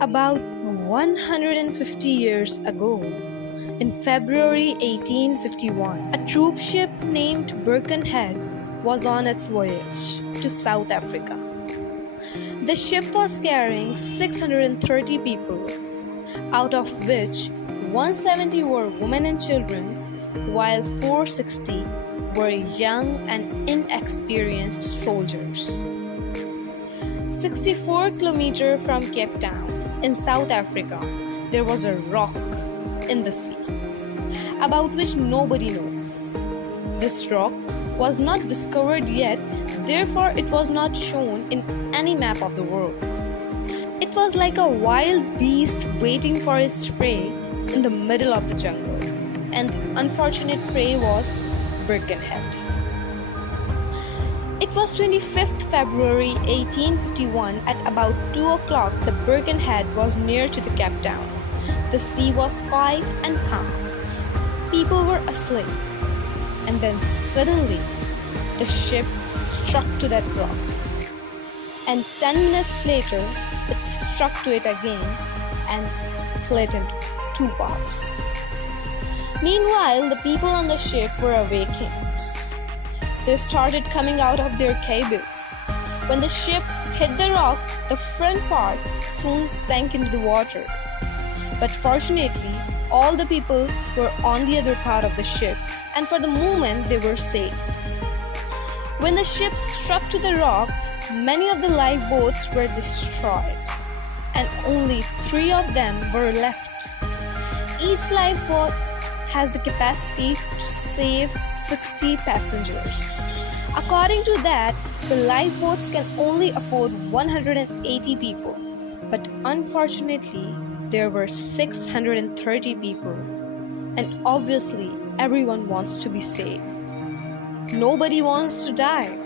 About 150 years ago, in February 1851, a troop ship named Birkenhead was on its voyage to South Africa. The ship was carrying 630 people, out of which 170 were women and children, while 460 were young and inexperienced soldiers. 64 kilometers from Cape Town, in South Africa, there was a rock in the sea, about which nobody knows. This rock was not discovered yet, therefore it was not shown in any map of the world. It was like a wild beast waiting for its prey in the middle of the jungle, and the unfortunate prey was Birkenhead. It was 25th February 1851 at about 2 o'clock. The Birkenhead was near to the Cape Town. The sea was quiet and calm. People were asleep. And then suddenly, the ship struck to that rock. And 10 minutes later, it struck to it again and split into two parts. Meanwhile, the people on the ship were awakened. They started coming out of their cabins. When the ship hit the rock, the front part soon sank into the water. But fortunately, all the people were on the other part of the ship, and for the moment they were safe. When the ship struck to the rock, many of the lifeboats were destroyed, and only 3 of them were left. Each lifeboat has the capacity to save 60 passengers. According to that, the lifeboats can only afford 180 people. But unfortunately, there were 630 people. And obviously, everyone wants to be saved. Nobody wants to die.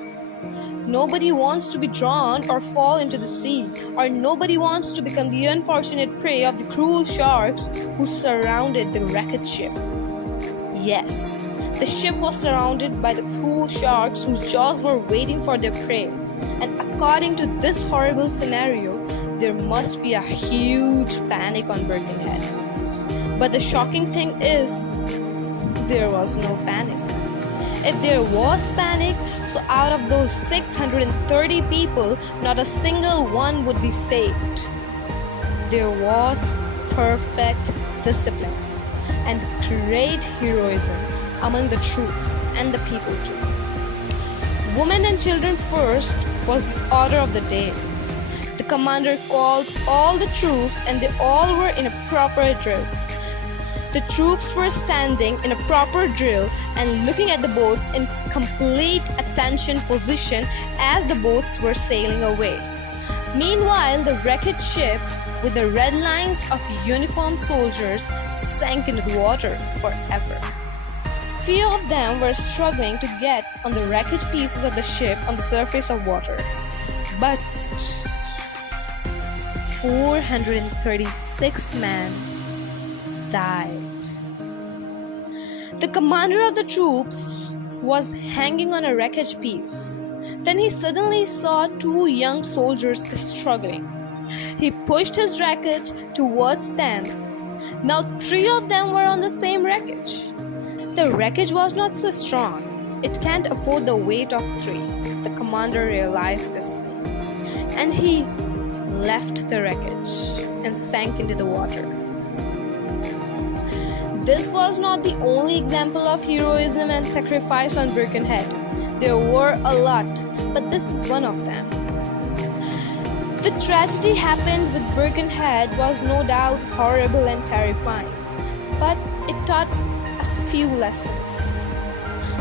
Nobody wants to be drawn or fall into the sea, or nobody wants to become the unfortunate prey of the cruel sharks who surrounded the wrecked ship. Yes, the ship was surrounded by the cruel sharks whose jaws were waiting for their prey. And according to this horrible scenario, there must be a huge panic on Birkenhead. But the shocking thing is, there was no panic. If there was panic, so out of those 630 people, not a single one would be saved. There was perfect discipline and great heroism among the troops and the people too. Women and children first was the order of the day. The commander called all the troops and they all were in a proper drill. The troops were standing in a proper drill and looking at the boats in complete attention position as the boats were sailing away. Meanwhile, the wrecked ship with the red lines of uniformed soldiers sank into the water forever. Few of them were struggling to get on the wreckage pieces of the ship on the surface of water. But 436 men died. The commander of the troops was hanging on a wreckage piece. Then he suddenly saw 2 young soldiers struggling. He pushed his wreckage towards them. Now 3 of them were on the same wreckage. The wreckage was not so strong. It can't afford the weight of 3. The commander realized this. And he left the wreckage and sank into the water. This was not the only example of heroism and sacrifice on Birkenhead. There were a lot, but this is one of them. The tragedy happened with Birkenhead was no doubt horrible and terrifying, but it taught us few lessons.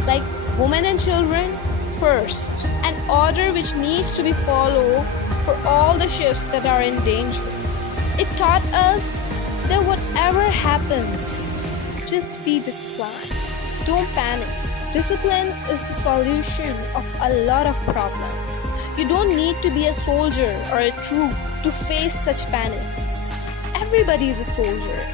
Like women and children first, an order which needs to be followed for all the ships that are in danger. It taught us that whatever happens, just be disciplined. Don't panic. Discipline is the solution of a lot of problems. You don't need to be a soldier or a troop to face such panics. Everybody is a soldier.